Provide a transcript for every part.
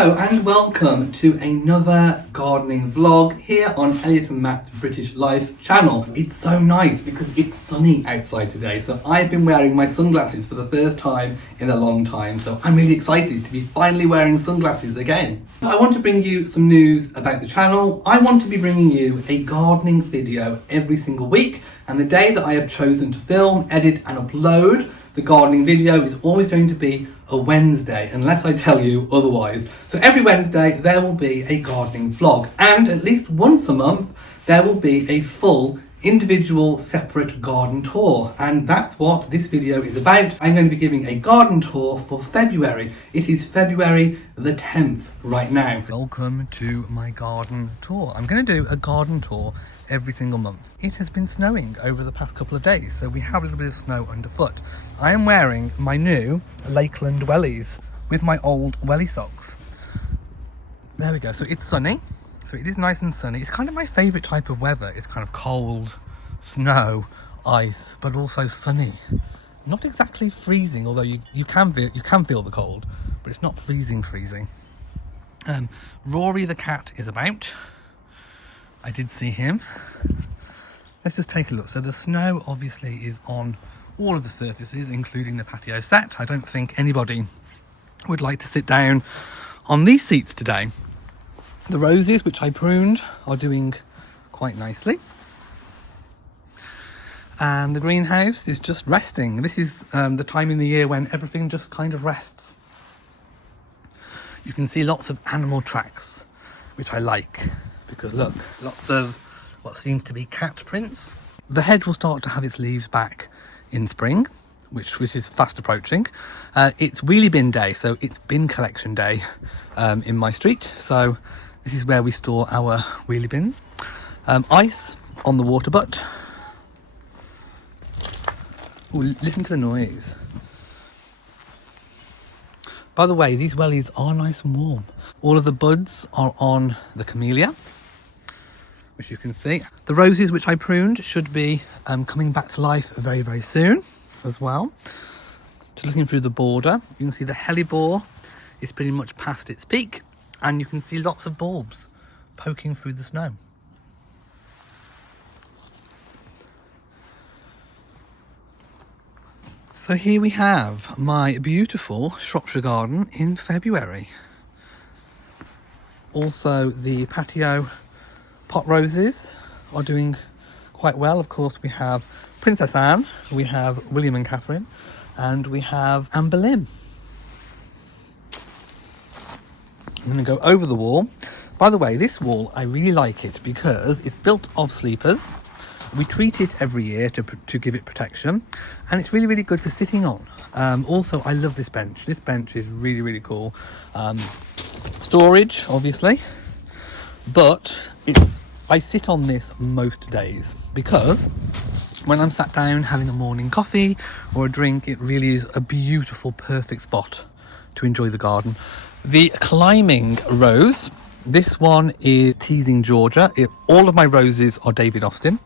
Hello and welcome to another gardening vlog here on Elliot and Matt's British Life channel. It's so nice because it's sunny outside today, so I've been wearing my sunglasses for the first time in a long time, so I'm really excited to be finally wearing sunglasses again. I want to bring you some news about the channel. I want to be bringing you a gardening video every single week, and the day that I have chosen to film, edit and upload the gardening video is always going to be a Wednesday, unless I tell you otherwise. So every Wednesday there will be a gardening vlog, and at least once a month there will be a full individual separate garden tour, and that's what this video is about. I'm going to be giving a garden tour for February. It is February the 10th right now. Welcome to my garden tour. I'm going to do a garden tour every single month. It has been snowing over the past couple of days, so we have a little bit of snow underfoot. I am wearing my new Lakeland Wellies with my old Welly socks. There we go. So it's sunny. So it is nice and sunny. It's kind of my favourite type of weather. It's kind of cold, snow, ice, but also sunny. Not exactly freezing, although you can feel the cold, but it's not freezing. Rory the cat is about. I did see him. Let's just take a look. So the snow obviously is on all of the surfaces, including the patio set. I don't think anybody would like to sit down on these seats today. The roses, which I pruned, are doing quite nicely. And the greenhouse is just resting. This is the time in the year when everything just kind of rests. You can see lots of animal tracks, which I like, because look, lots of what seems to be cat prints. The hedge will start to have its leaves back in spring, which is fast approaching. It's wheelie bin day, so it's bin collection day in my street. So this is where we store our wheelie bins. Ice on the water butt. Ooh, listen to the noise. By the way, these wellies are nice and warm. All of the buds are on the camellia, which you can see. The roses, which I pruned, should be coming back to life very, very soon as well. Just looking through the border, you can see the hellebore is pretty much past its peak, and you can see lots of bulbs poking through the snow. So here we have my beautiful Shropshire garden in February. Also, the patio pot roses are doing quite well. Of course, we have Princess Anne, we have William and Catherine, and we have Anne Boleyn. I'm going to go over the wall. By the way, this wall, I really like it because it's built of sleepers. We treat it every year to give it protection, and it's really, really good for sitting on. Also, I love this bench. This bench is really, really cool. Storage, obviously, but I sit on this most days because when I'm sat down having a morning coffee or a drink, it really is a beautiful, perfect spot to enjoy the garden. The climbing rose, this one is Teasing Georgia. All of my roses are David Austin.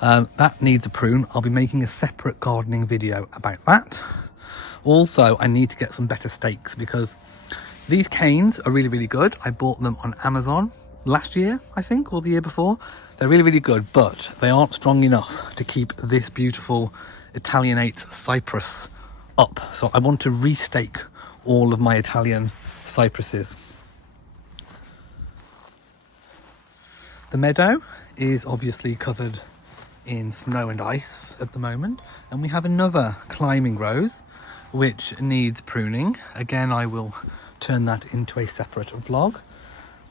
That needs a prune. I'll be making a separate gardening video about that. Also, I need to get some better stakes because these canes are really, really good. I bought them on Amazon last year, I think, or the year before. They're really, really good, but they aren't strong enough to keep this beautiful Italianate cypress up. So I want to restake all of my Italian cypresses. The meadow is obviously covered in snow and ice at the moment, and we have another climbing rose which needs pruning. Again, I will turn that into a separate vlog.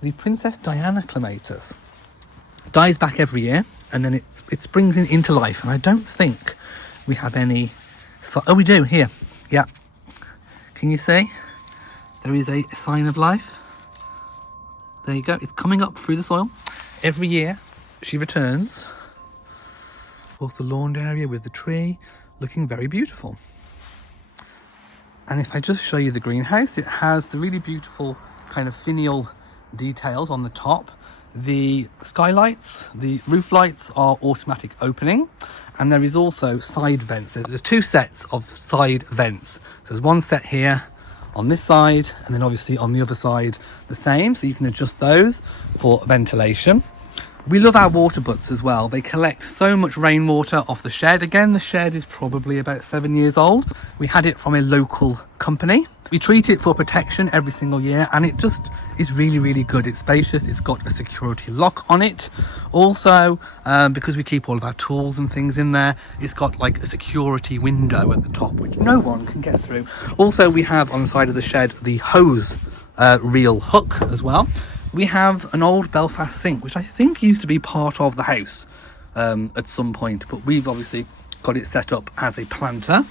The Princess Diana clematis dies back every year, and then it springs into life, and I don't think we have any. Oh, we do here. Yeah, can you see? There is a sign of life. There you go. It's coming up through the soil. Every year she returns. Of course, the lawn area with the tree looking very beautiful. And if I just show you the greenhouse, it has the really beautiful kind of finial details on the top. The skylights, the roof lights are automatic opening, and there is also side vents. There's two sets of side vents. So there's one set here on this side, and then obviously on the other side the same, so you can adjust those for ventilation. We love our water butts as well. They collect so much rainwater off the shed. Again, the shed is probably about 7 years old. We had it from a local company. We treat it for protection every single year, and it just is really, really good. It's spacious. It's got a security lock on it. Also, because we keep all of our tools and things in there, it's got like a security window at the top, which no one can get through. Also, we have on the side of the shed the hose reel hook as well. We have an old Belfast sink, which I think used to be part of the house at some point, but we've obviously got it set up as a planter.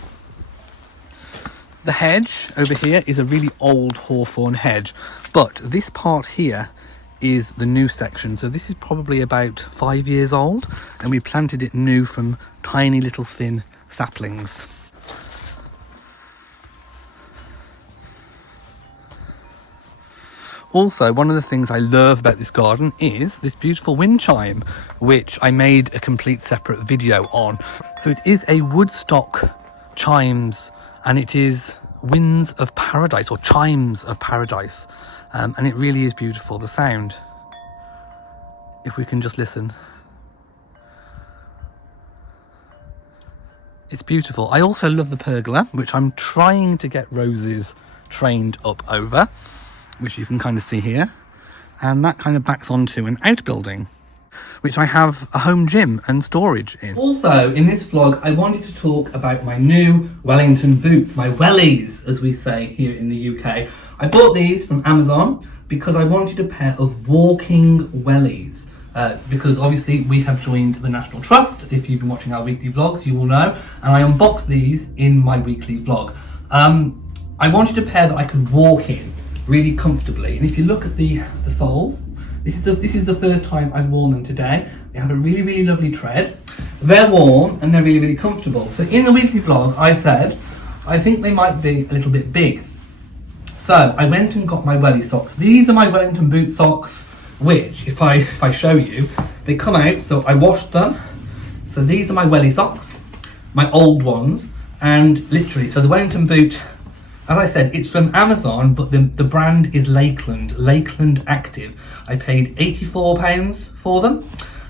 The hedge over here is a really old hawthorn hedge, but this part here is the new section. So this is probably about 5 years old, and we planted it new from tiny little thin saplings. Also, one of the things I love about this garden is this beautiful wind chime, which I made a complete separate video on. So it is a Woodstock chimes, and it is winds of paradise, or chimes of paradise. And it really is beautiful, the sound. If we can just listen. It's beautiful. I also love the pergola, which I'm trying to get roses trained up over, which you can kind of see here, and that kind of backs onto an outbuilding, which I have a home gym and storage in. Also, in this vlog, I wanted to talk about my new Wellington boots, my Wellies, as we say here in the UK. I bought these from Amazon because I wanted a pair of walking Wellies, because obviously we have joined the National Trust. If you've been watching our weekly vlogs, you will know, and I unboxed these in my weekly vlog. I wanted a pair that I could walk in really comfortably, and if you look at the soles, this is the first time I've worn them today. They have a really, really lovely tread. They're warm and they're really, really comfortable. So in the weekly vlog, I said I think they might be a little bit big. So I went and got my Wellie socks. These are my Wellington boot socks, which if I show you, they come out. So I washed them. So these are my Wellie socks, my old ones, and literally, so the Wellington boot, as I said, it's from Amazon, but the brand is Lakeland Active. I paid £84 for them.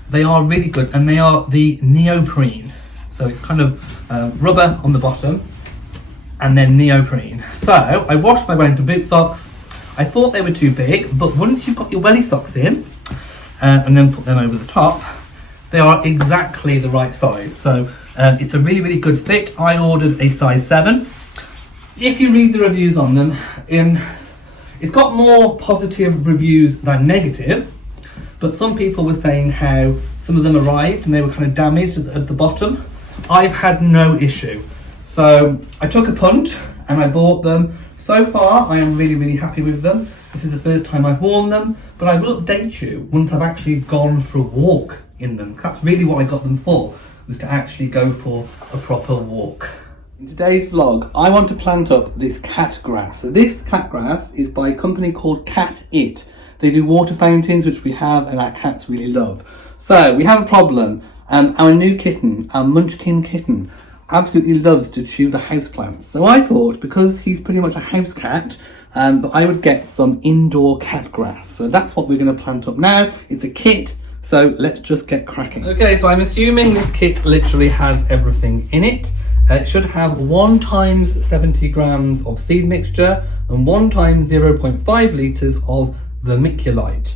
They are really good, and they are the neoprene. So it's kind of rubber on the bottom, and then neoprene. So I washed my Wellington boot socks. I thought they were too big, but once you've got your Wellie socks in, and then put them over the top, they are exactly the right size. So it's a really, really good fit. I ordered a size 7. If you read the reviews on them, it's got more positive reviews than negative, but some people were saying how some of them arrived and they were kind of damaged at the bottom. I've had no issue. So I took a punt and I bought them. So far, I am really, really happy with them. This is the first time I've worn them, but I will update you once I've actually gone for a walk in them. That's really what I got them for, was to actually go for a proper walk. In today's vlog, I want to plant up this cat grass. So this cat grass is by a company called Catit. They do water fountains, which we have and our cats really love. So we have a problem. Our new kitten, our Munchkin kitten, absolutely loves to chew the houseplants. So I thought, because he's pretty much a house cat, that I would get some indoor cat grass. So that's what we're going to plant up now. It's a kit, so let's just get cracking. Okay, so I'm assuming this kit literally has everything in it. It should have 1 times 70 grams of seed mixture and 1 times 0.5 litres of vermiculite.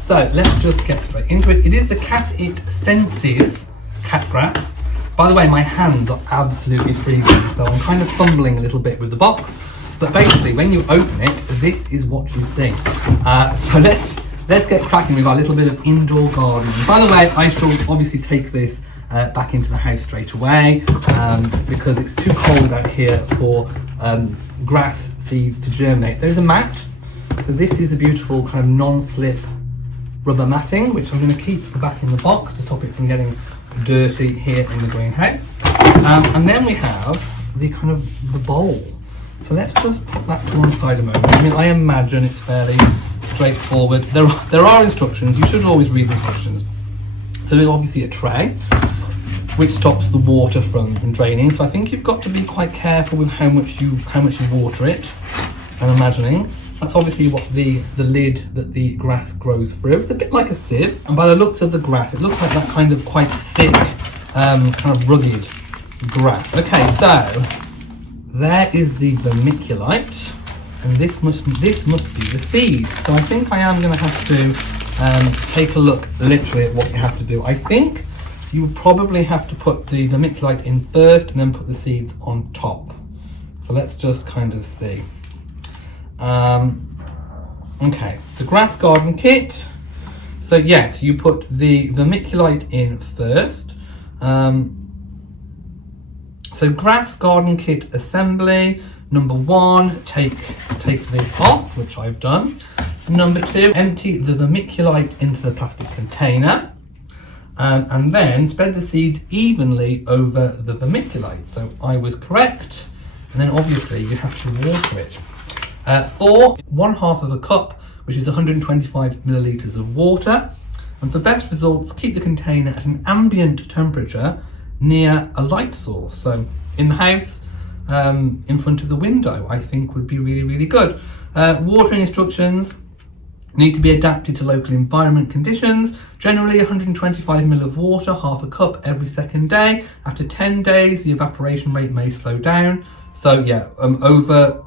So let's just get straight into it. It is the Catit Senses cat grass. By the way, my hands are absolutely freezing, so I'm kind of fumbling a little bit with the box. But basically, when you open it, this is what you see. So let's get cracking with our little bit of indoor gardening. By the way, I shall obviously take this back into the house straight away because it's too cold out here for grass seeds to germinate. There's a mat, so this is a beautiful kind of non-slip rubber matting, which I'm going to keep back in the box to stop it from getting dirty here in the greenhouse. And then we have the kind of the bowl. So let's just put that to one side a moment. I mean, I imagine it's fairly straightforward. There are instructions. You should always read the instructions. So there's obviously a tray which stops the water from draining. So I think you've got to be quite careful with how much you water it. I'm imagining. That's obviously what the lid that the grass grows through. It's a bit like a sieve, and by the looks of the grass, it looks like that kind of quite thick, kind of rugged grass. Okay, so there is the vermiculite, and this must be the seed. So I think I am going to have to take a look literally at what you have to do. I think you would probably have to put the vermiculite in first and then put the seeds on top. So let's just kind of see. Okay, the grass garden kit. So yes, you put the vermiculite in first. So grass garden kit assembly. Number 1, take this off, which I've done. Number 2, empty the vermiculite into the plastic container. And then spread the seeds evenly over the vermiculite. So I was correct. And then obviously you have to water it. 4, 1/2 of a cup, which is 125 millilitres of water. And for best results, keep the container at an ambient temperature near a light source. So in the house, in front of the window, I think would be really, really good. Watering instructions need to be adapted to local environment conditions. Generally 125 ml of water, 1/2 a cup every second day. After 10 days, the evaporation rate may slow down. So yeah,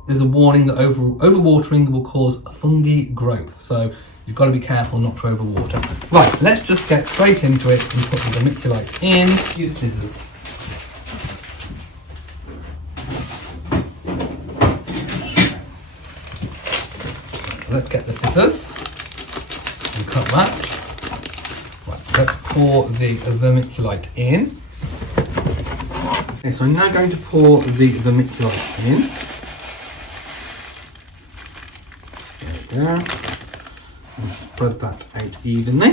there's a warning that overwatering will cause fungi growth. So you've got to be careful not to overwater. Right, let's just get straight into it and put the vermiculite in. Use scissors. So let's get the scissors and cut that. Right, let's pour the vermiculite in. Okay, so I'm now going to pour the vermiculite in. There we go. And spread that out evenly.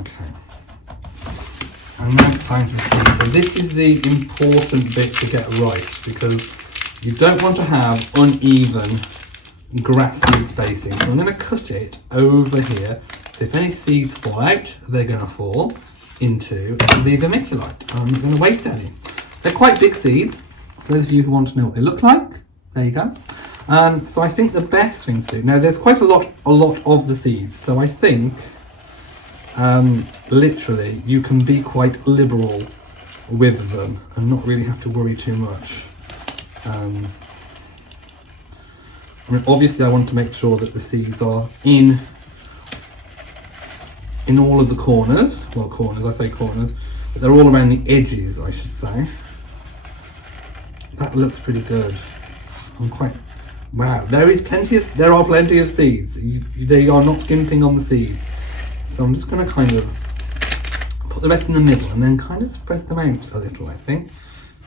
Okay. And now it's time to see. So this is the important bit to get right, because you don't want to have uneven grass seed spacing. So I'm going to cut it over here. So if any seeds fall out, they're going to fall into the vermiculite. I'm not going to waste any. They're quite big seeds. For those of you who want to know what they look like, there you go. So I think the best thing to do, now there's quite a lot of the seeds, so I think literally you can be quite liberal with them and not really have to worry too much. I mean, obviously I want to make sure that the seeds are in all of the corners. Well, corners, I say corners, but they're all around the edges, I should say. That looks pretty good. Wow, there are plenty of seeds. They are not skimping on the seeds. So I'm just going to kind of put the rest in the middle and then kind of spread them out a little, I think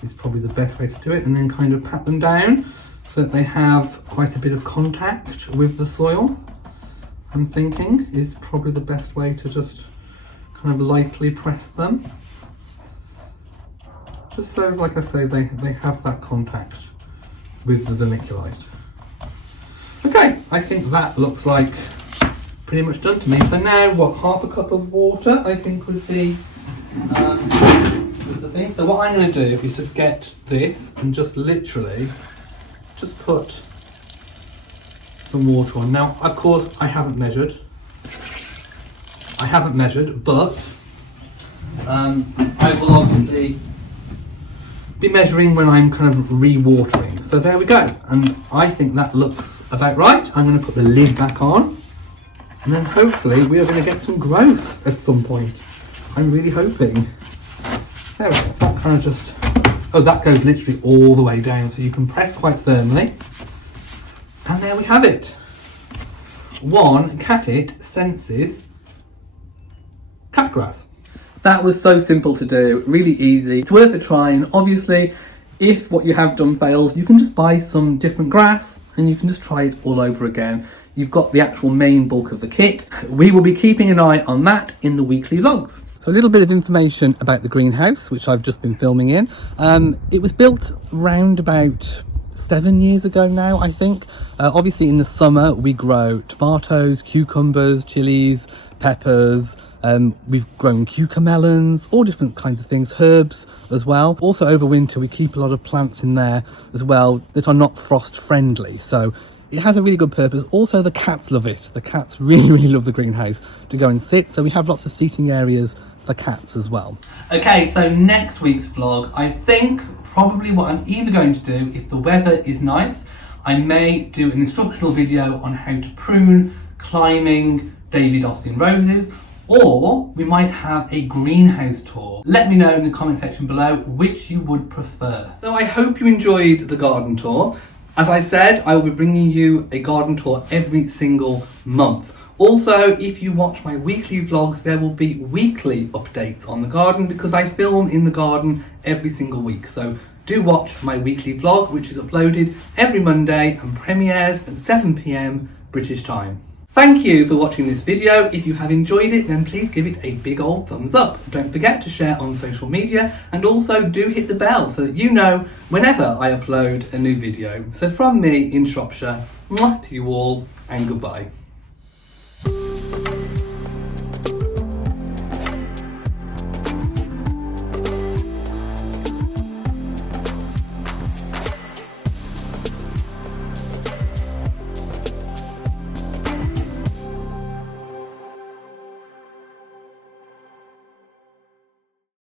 is probably the best way to do it, and then kind of pat them down so that they have quite a bit of contact with the soil. I'm thinking is probably the best way to just kind of lightly press them. Just so, like I say, they have that contact with the vermiculite. Okay, I think that looks like pretty much done to me. So now, what, 1/2 a cup of water, I think was the thing. So what I'm going to do is just get this and just literally just put some water on. Now, of course, I haven't measured, but I will obviously be measuring when I'm kind of re-watering. So there we go, and I think that looks about right. I'm going to put the lid back on, and then hopefully we are going to get some growth at some point. I'm really hoping. There we go, that kind of just, oh, that goes literally all the way down, so you can press quite firmly. And there we have it. 1 Catit senses cat grass. That was so simple to do, really easy. It's worth a try, and obviously if what you have done fails, you can just buy some different grass and you can just try it all over again. You've got the actual main bulk of the kit. We will be keeping an eye on that in the weekly vlogs. So a little bit of information about the greenhouse, which I've just been filming in. It was built round about 7 years ago now, I think. Obviously in the summer we grow tomatoes, cucumbers, chilies, peppers. We've grown cucamelons, all different kinds of things, herbs as well. Also over winter we keep a lot of plants in there as well that are not frost friendly, so it has a really good purpose. Also the cats love it. The cats really love the greenhouse to go and sit, so we have lots of seating areas for cats as well. Okay, so next week's vlog, I think probably what I'm either going to do, if the weather is nice, I may do an instructional video on how to prune climbing David Austin roses, or we might have a greenhouse tour. Let me know in the comment section below which you would prefer. So I hope you enjoyed the garden tour. As I said, I will be bringing you a garden tour every single month. Also, if you watch my weekly vlogs, there will be weekly updates on the garden because I film in the garden every single week. So do watch my weekly vlog, which is uploaded every Monday and premieres at 7 PM British time. Thank you for watching this video. If you have enjoyed it, then please give it a big old thumbs up. Don't forget to share on social media, and also do hit the bell so that you know whenever I upload a new video. So from me in Shropshire, mwah to you all, and goodbye.